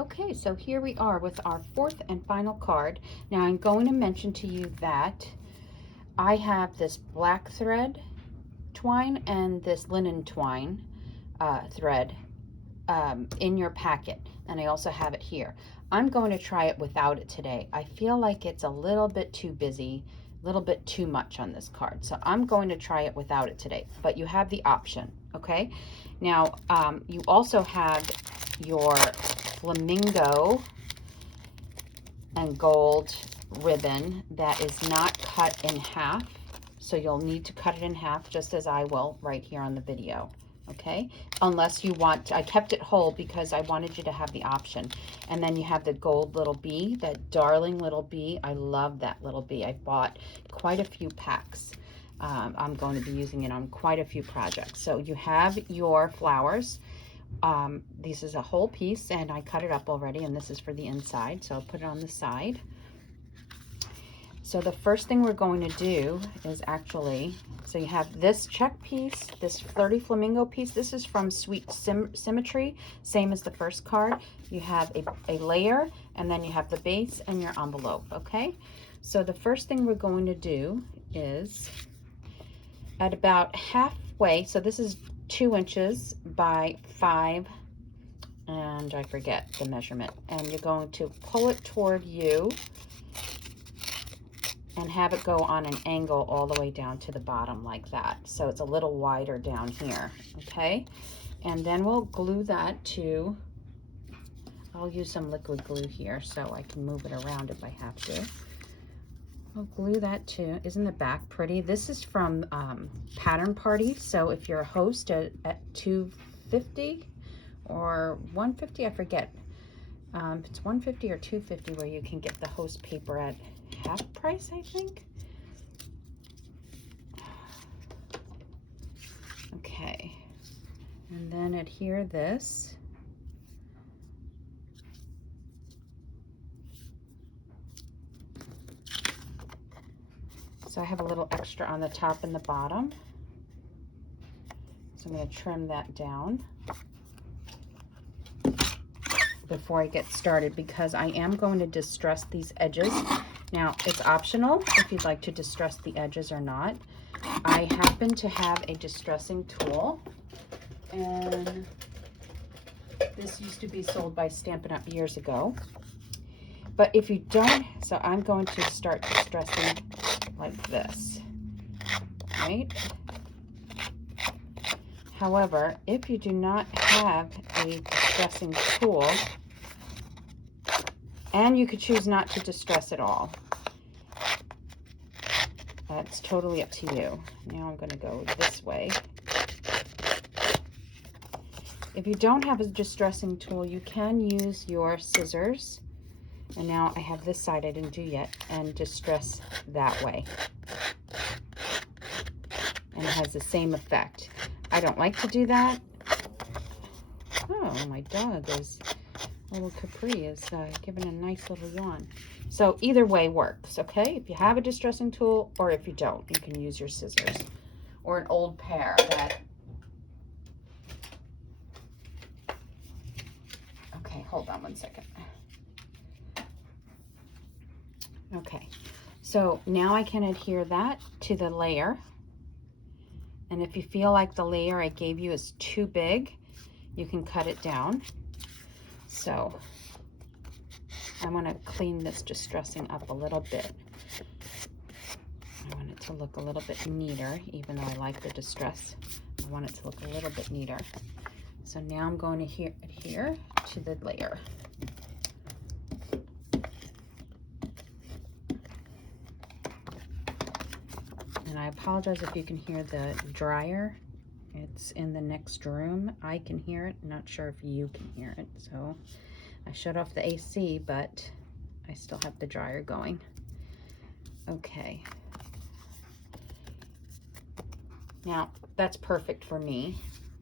Okay, so here we are with our fourth and final card. Now I'm going to mention to you that I have this black thread twine and this linen twine thread in your packet, and I also have it here. I'm going to try it without it today. I feel like it's a little bit too busy, a little bit too much on this card, so I'm going to try it without it today, but you have the option. Okay, now you also have your flamingo and gold ribbon that is not cut in half, so you'll need to cut it in half just as I will right here on the video. Okay, unless you want to, I kept it whole because I wanted you to have the option. And then you have the gold little bee, that darling little bee. I love that little bee. I bought quite a few packs. I'm going to be using it on quite a few projects. So you have your flowers. This is a whole piece and I cut it up already, and this is for the inside, so I'll put it on the side. So the first thing we're going to do is actually, so you have this check piece, this flirty flamingo piece. This is from Sweet Symmetry, same as the first card. You have a layer, and then you have the base and your envelope. Okay, so the first thing we're going to do is at about halfway, so this is 2 inches by 5, and I forget the measurement, and you're going to pull it toward you and have it go on an angle all the way down to the bottom like that, so it's a little wider down here. Okay, and then we'll glue that to, I'll use some liquid glue here so I can move it around if I have to. I'll glue that too. Isn't the back pretty? This is from Pattern Party, so if you're a host at $250 or $150, I forget. It's $150 or $250 where you can get the host paper at half price, I think. Okay, and then adhere this. So I have a little extra on the top and the bottom, so I'm going to trim that down before I get started, because I am going to distress these edges. Now, it's optional if you'd like to distress the edges or not. I happen to have a distressing tool, and this used to be sold by Stampin' Up! Years ago. But if you don't, so I'm going to start distressing like this, right? However, if you do not have a distressing tool, and you could choose not to distress at all, that's totally up to you. Now I'm going to go this way. If you don't have a distressing tool, you can use your scissors. And now I have this side I didn't do yet, and distress that way. And it has the same effect. I don't like to do that. Oh, my dog is, little Capri is giving a nice little yawn. So either way works, okay? If you have a distressing tool, or if you don't, you can use your scissors or an old pair that. Okay, hold on one second. Okay, so now I can adhere that to the layer. And if you feel like the layer I gave you is too big, you can cut it down. So I want to clean this distressing up a little bit. I want it to look a little bit neater, even though I like the distress. I want it to look a little bit neater. So now I'm going to adhere to the layer. And I apologize if you can hear the dryer. It's in the next room. I can hear it. Not sure if you can hear it. So I shut off the AC, but I still have the dryer going. Okay. Now that's perfect for me.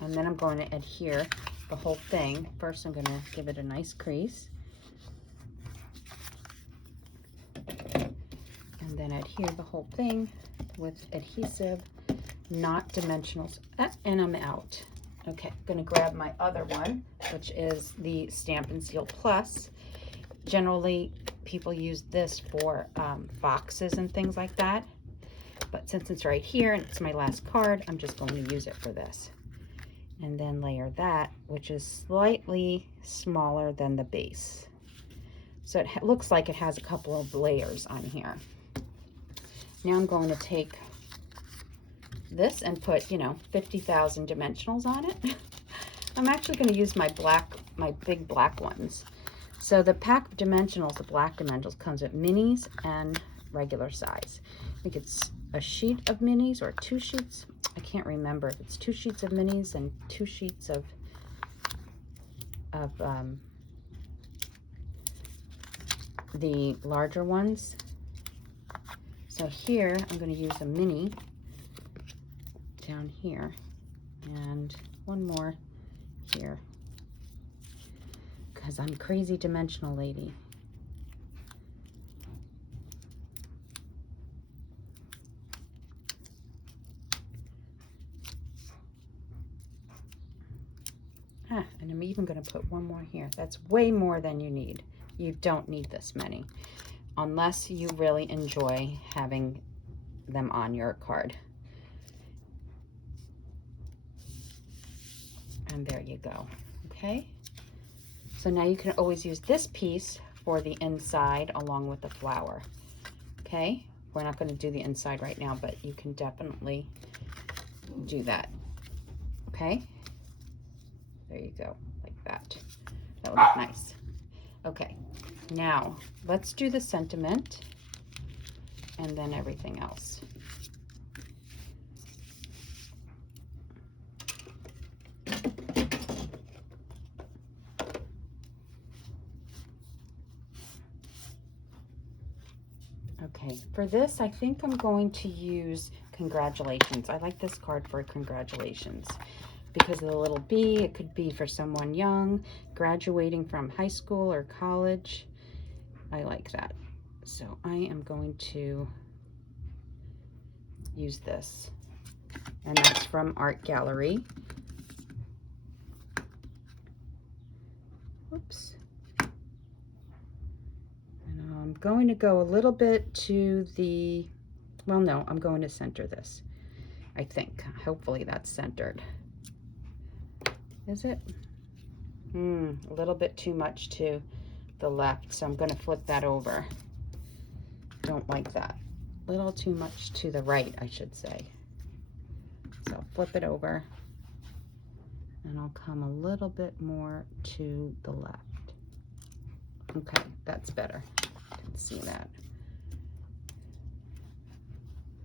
And then I'm going to adhere the whole thing. First, I'm going to give it a nice crease. And then adhere the whole thing with adhesive, not dimensionals, and I'm out. Okay, I'm gonna grab my other one, which is the Stampin' Seal Plus. Generally, people use this for boxes and things like that. But since it's right here and it's my last card, I'm just going to use it for this. And then layer that, which is slightly smaller than the base. So it looks like it has a couple of layers on here. Now I'm going to take this and put, 50,000 dimensionals on it. I'm actually going to use my big black ones. So the pack of dimensionals, the black dimensionals, comes with minis and regular size. I think it's a sheet of minis or 2 sheets. I can't remember if it's 2 sheets of minis and 2 sheets of the larger ones. So here I'm going to use a mini down here and one more here because I'm crazy dimensional lady. And I'm even going to put one more here. That's way more than you need. You don't need this many unless you really enjoy having them on your card. And there you go. Okay, so now you can always use this piece for the inside along with the flower. Okay, we're not going to do the inside right now, but you can definitely do that. Okay, there you go, like that. That would look nice. Okay, now let's do the sentiment and then everything else. Okay, for this, I think I'm going to use congratulations. I like this card for congratulations because of the little bee. It could be for someone young, graduating from high school or college. I like that. So I am going to use this. And that's from Art Gallery. Whoops. And I'm going to go a little bit to the, well, no, I'm going to center this. I think. Hopefully that's centered. Is it? A little bit too much to the left, so I'm going to flip that over. Don't like that. A little too much to the right, I should say. So flip it over, and I'll come a little bit more to the left. Okay, that's better. I can see that.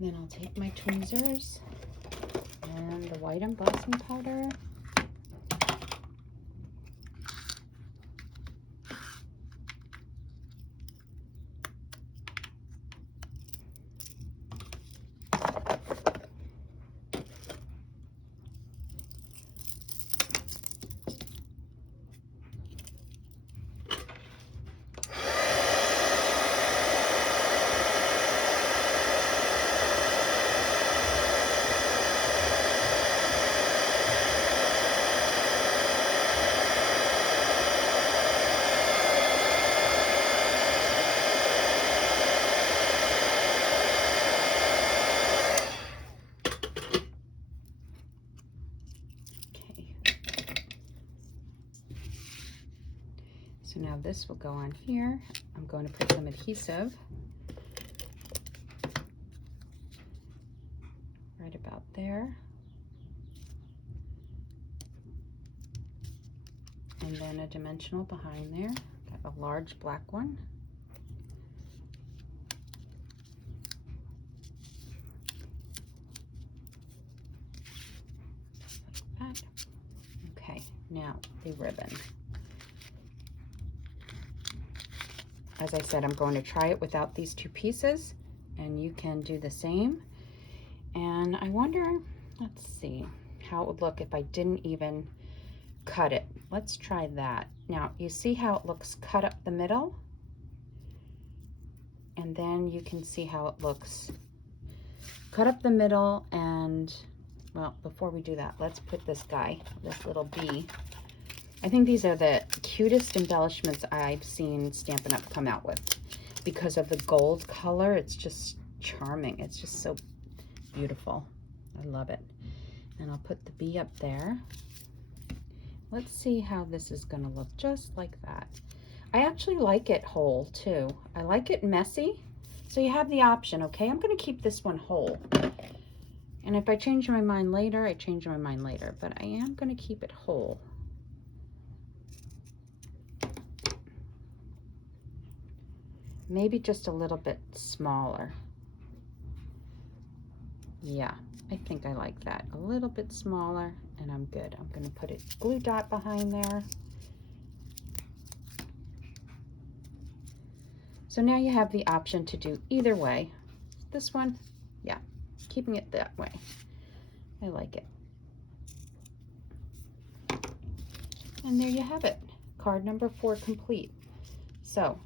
Then I'll take my tweezers and the white embossing powder. So now this will go on here. I'm going to put some adhesive right about there. And then a dimensional behind there. Got a large black one. Like that. Okay, now the ribbon. As I said, I'm going to try it without these 2 pieces, and you can do the same. And I wonder, let's see, how it would look if I didn't even cut it. Let's try that. Now, you see how it looks cut up the middle? And then you can see how it looks cut up the middle and well, before we do that, let's put this guy, this little bee. I think these are the cutest embellishments I've seen Stampin' Up! Come out with. Because of the gold color, it's just charming. It's just so beautiful. I love it. And I'll put the bee up there. Let's see how this is gonna look, just like that. I actually like it whole too. I like it messy, so you have the option, okay? I'm gonna keep this one whole. And if I change my mind later, I change my mind later, but I am gonna keep it whole. Maybe just a little bit smaller. Yeah, I think I like that. A little bit smaller, and I'm good. I'm gonna put a glue dot behind there. So now you have the option to do either way. This one, yeah, keeping it that way. I like it. And there you have it. Card number 4 complete. So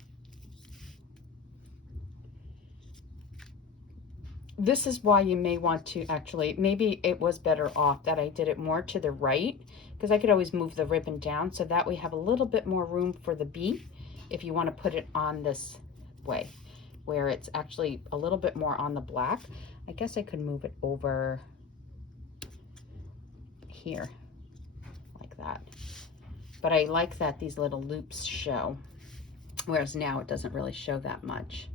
this is why you may want to actually, maybe it was better off that I did it more to the right, because I could always move the ribbon down, so that we have a little bit more room for the bee if you want to put it on this way, where it's actually a little bit more on the black. I guess I could move it over here like that. But I like that these little loops show, whereas now it doesn't really show that much.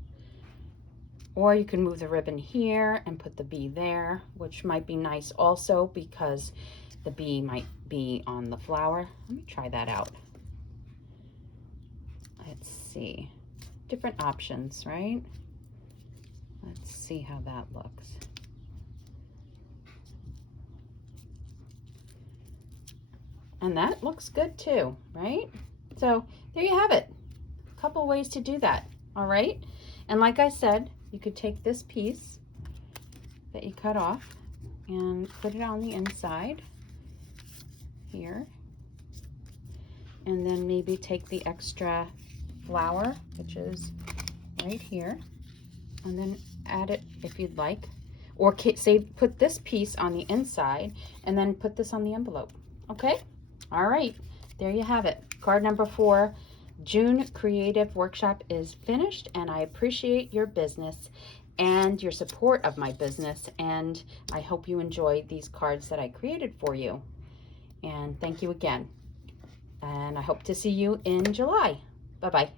Or you can move the ribbon here and put the bee there, which might be nice also because the bee might be on the flower. Let me try that out. Let's see. Different options, right? Let's see how that looks. And that looks good too, right? So there you have it. A couple ways to do that, all right? And like I said, you could take this piece that you cut off and put it on the inside here. And then maybe take the extra flower, which is right here, and then add it if you'd like. Or say put this piece on the inside and then put this on the envelope, okay? All right, there you have it. Card number 4, June Creative Workshop is finished, and I appreciate your business and your support of my business, and I hope you enjoyed these cards that I created for you. And thank you again. And I hope to see you in July. Bye-bye.